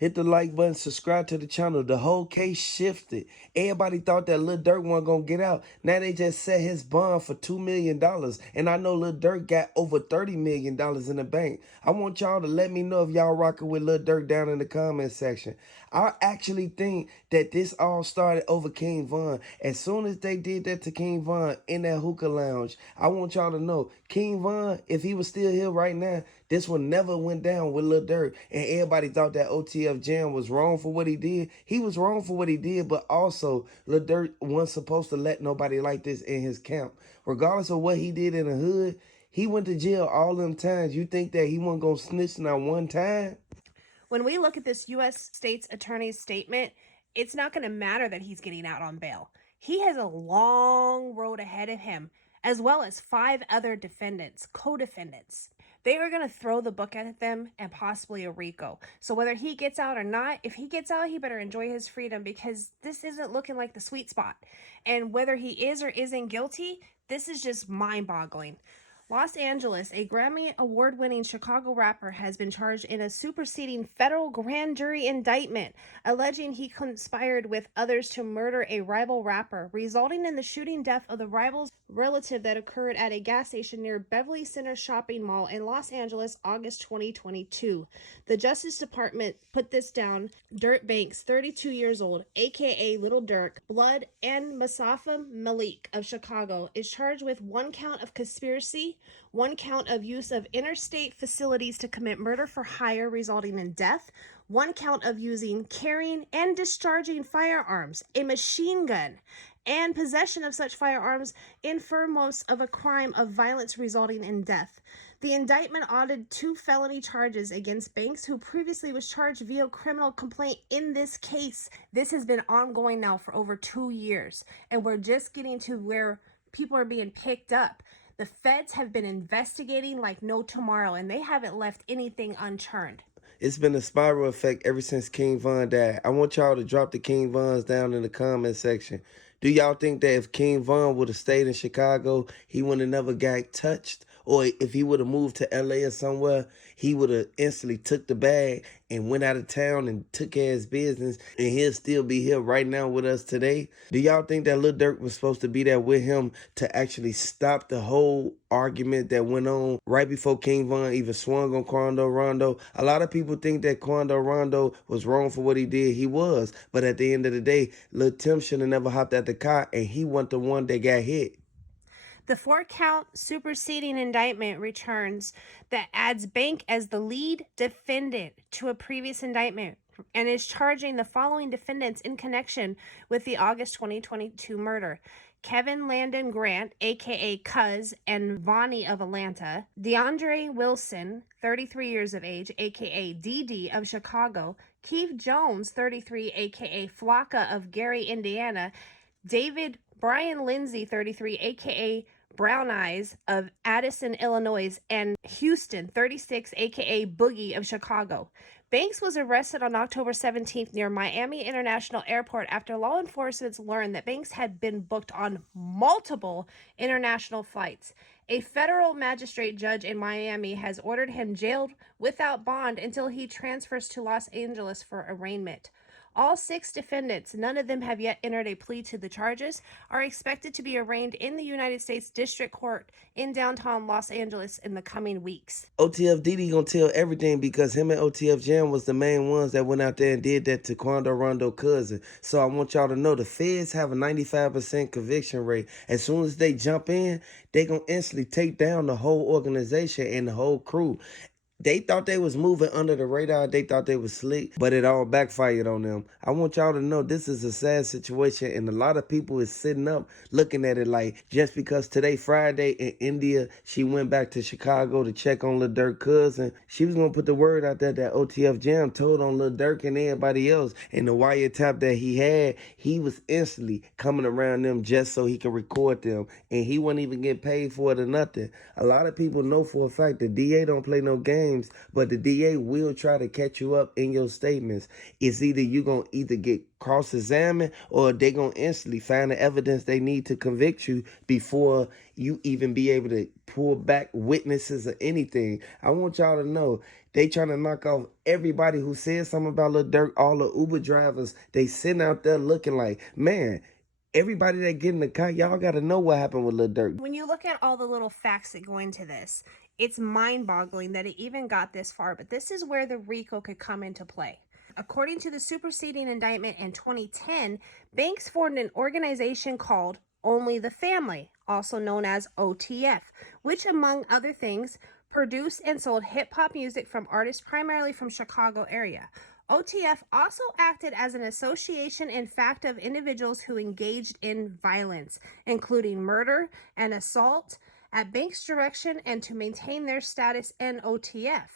Hit the like button, subscribe to the channel. The whole case shifted. Everybody thought that Lil Durk wasn't going to get out. Now they just set his bond for $2 million. And I know Lil Durk got over $30 million in the bank. I want y'all to let me know if y'all rocking with Lil Durk down in the comment section. I actually think that this all started over King Von. As soon as they did that to King Von in that hookah lounge, I want y'all to know, King Von, if he was still here right now, this one never went down with Lil Durk. And everybody thought that Otf Jam was wrong for what he did. He was wrong for what he did, but also Lil Durk wasn't supposed to let nobody like this in his camp. Regardless of what he did in the hood, he went to jail all them times. You think that he wasn't going to snitch not one time? When we look at this U.S. State's Attorney's statement, it's not going to matter that he's getting out on bail. He has a long road ahead of him, as well as 5 other defendants, co-defendants. They are going to throw the book at them and possibly a RICO. So whether he gets out or not, if he gets out, he better enjoy his freedom, because this isn't looking like the sweet spot. And whether he is or isn't guilty, this is just mind-boggling. Los Angeles, a Grammy award-winning Chicago rapper, has been charged in a superseding federal grand jury indictment, alleging he conspired with others to murder a rival rapper, resulting in the shooting death of the rival's relative that occurred at a gas station near Beverly Center Shopping Mall in Los Angeles, August 2022. The Justice Department put this down. Dirt Banks, 32 years old, aka Lil Durk, Blood, and Mustafa Malik of Chicago, is charged with 1 count of conspiracy, 1 count of use of interstate facilities to commit murder for hire resulting in death, 1 count of using, carrying, and discharging firearms, a machine gun, and possession of such firearms infirmos of a crime of violence resulting in death. The indictment added 2 felony charges against Banks, who previously was charged via criminal complaint in this case. This has been ongoing now for over 2 years, and we're just getting to where people are being picked up. The feds have been investigating like no tomorrow, and they haven't left anything unturned. It's been a spiral effect ever since King Von died. I want y'all to drop the King Vons down in the comment section. Do y'all think that if King Von would have stayed in Chicago, he would have never got touched? Or if he would have moved to LA or somewhere, he would have instantly took the bag and went out of town and took care of his business, and he'll still be here right now with us today? Do y'all think that Lil Durk was supposed to be there with him to actually stop the whole argument that went on right before King Von even swung on Quando Rondo? A lot of people think that Quando Rondo was wrong for what he did. He was. But at the end of the day, Lil Tim should have never hopped out the car, and he wasn't the one that got hit. The 4-count superseding indictment returns that adds Bank as the lead defendant to a previous indictment and is charging the following defendants in connection with the August 2022 murder: Kevin Landon Grant, aka Cuz and Vonnie of Atlanta; DeAndre Wilson, 33 years of age, aka Dede of Chicago; Keith Jones, 33, aka Flocka of Gary, Indiana; David Brian Lindsay, 33, aka Brown Eyes of Addison, Illinois; and Houston, 36, aka Boogie of Chicago. Banks was arrested on October 17th near Miami International Airport after law enforcement learned that Banks had been booked on multiple international flights. A federal magistrate judge in Miami has ordered him jailed without bond until he transfers to Los Angeles for arraignment. All 6 defendants, none of them have yet entered a plea to the charges, are expected to be arraigned in the United States District Court in downtown Los Angeles in the coming weeks. Otf Dede gonna tell everything because him and Otf Jam was the main ones that went out there and did that to Quando Rondo cousin. So I want y'all to know the feds have a 95% conviction rate. As soon as they jump in, they gonna instantly take down the whole organization and the whole crew. They thought they was moving under the radar. They thought they was slick, but it all backfired on them. I want y'all to know this is a sad situation, and a lot of people is sitting up looking at it like just because today Friday in India, she went back to Chicago to check on Lil Durk cousin, she was going to put the word out there that Otf Jam told on Lil Durk and everybody else. And the wiretap that he had, he was instantly coming around them just so he could record them, and he wouldn't even get paid for it or nothing. A lot of people know for a fact that DA don't play no games. names, but the DA will try to catch you up in your statements. It's either you gonna either get cross-examined or they gonna instantly find the evidence they need to convict you before you even be able to pull back witnesses or anything. I want y'all to know they trying to knock off everybody who said something about Lil Durk. All the Uber drivers, they sitting out there looking like, man, everybody that get in the car, y'all got to know what happened with Lil Durk. When you look at all the little facts that go into this, it's mind-boggling that it even got this far, but this is where the RICO could come into play. According to the superseding indictment in 2010, Banks formed an organization called Only the Family, also known as OTF, which, among other things, produced and sold hip-hop music from artists primarily from Chicago area. OTF also acted as an association in fact of individuals who engaged in violence, including murder and assault, at Banks' direction and to maintain their status in OTF.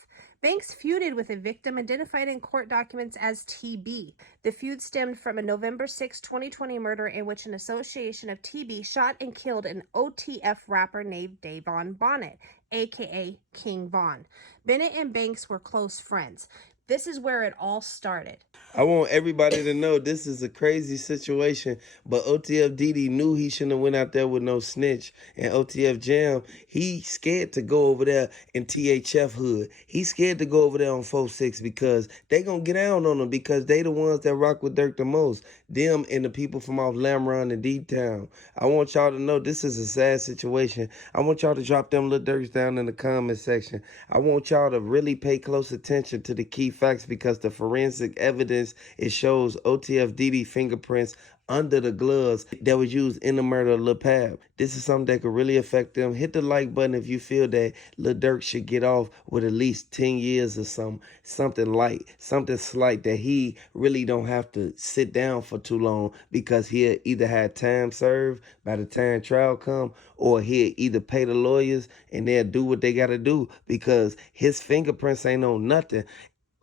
Banks feuded with a victim identified in court documents as TB. The feud stemmed from a November 6, 2020 murder in which an association of TB shot and killed an OTF rapper named Davon Bonnet, aka King Von. Bennett and Banks were close friends. This is where it all started. I want everybody to know this is a crazy situation, but Otf Dede knew he shouldn't have went out there with no snitch. And Otf Jam, he scared to go over there in THF hood. He scared to go over there on 4-6 because they gonna get down on him because they the ones that rock with Durk the most. Them and the people from off Lamron and D-Town. I want y'all to know this is a sad situation. I want y'all to drop them Lil Durks down in the comment section. I want y'all to really pay close attention to the key facts because the forensic evidence, it shows Otf Dede fingerprints under the gloves that was used in the murder of Lil Pab. This is something that could really affect them. Hit the like button if you feel that Lil Durk should get off with at least 10 years or something light, something slight that he really don't have to sit down for too long because he'll either have time served by the time trial come or he'll either pay the lawyers and they'll do what they got to do because his fingerprints ain't on nothing.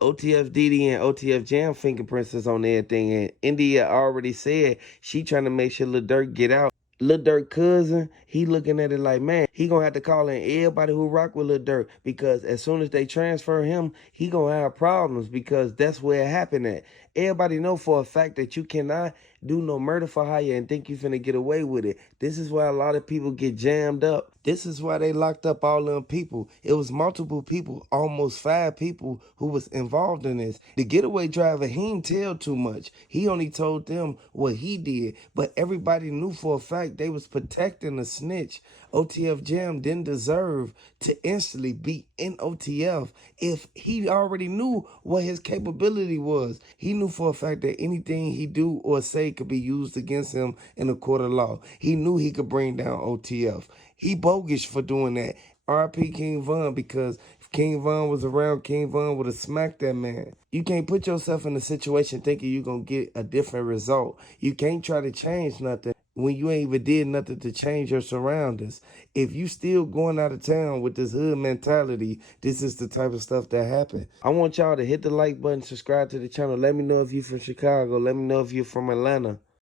Otf Dede and Otf Jam fingerprints is on everything, and India already said she trying to make sure Lil Durk get out. Lil Durk cousin, he looking at it like, man, he gonna have to call in everybody who rock with Lil Durk because as soon as they transfer him, he gonna have problems because that's where it happened at. Everybody know for a fact that you cannot do no murder for hire and think you finna get away with it. This is why a lot of people get jammed up. This is why they locked up all them people. It was multiple people, almost 5 people who was involved in this. The getaway driver, he didn't tell too much. He only told them what he did. But everybody knew for a fact they was protecting the snitch. Otf Jam didn't deserve to instantly be in OTF if he already knew what his capability was. He knew for a fact that anything he do or say could be used against him in a court of law. He knew he could bring down OTF. He bogus for doing that. RP King Von, because if King Von was around, King Von would have smacked that man. You can't put yourself in a situation thinking you're going to get a different result. You can't try to change nothing when you ain't even did nothing to change your surroundings. If you still going out of town with this hood mentality, this is the type of stuff that happen. I want y'all to hit the like button, subscribe to the channel. Let me know if you're from Chicago. Let me know if you're from Atlanta.